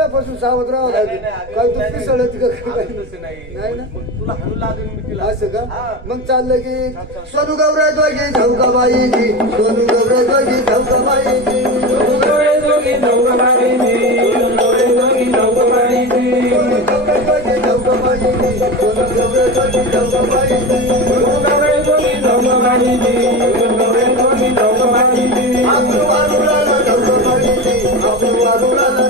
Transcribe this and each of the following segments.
वेळापासून सावध राहावं लागेल. काय तू पिसळत नाही ना? असं का? मग चाललं की सोनू गौरव दोघी धौका बाई सोनू गौरव दोघी धौका सोनू गौरव दोघी धौका बाईची Sonu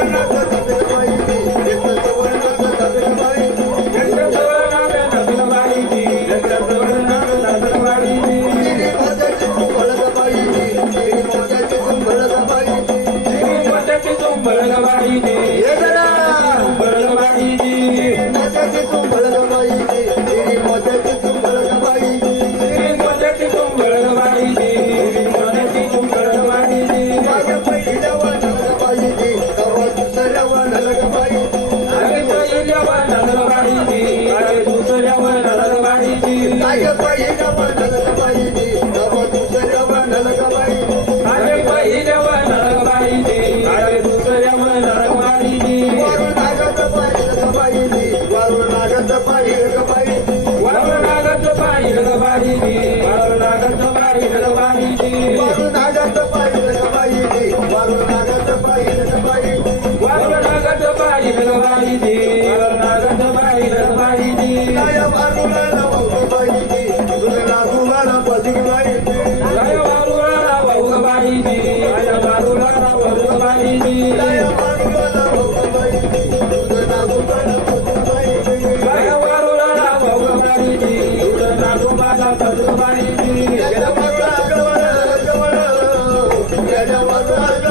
I'm Bye, bye, bye. Raja Raja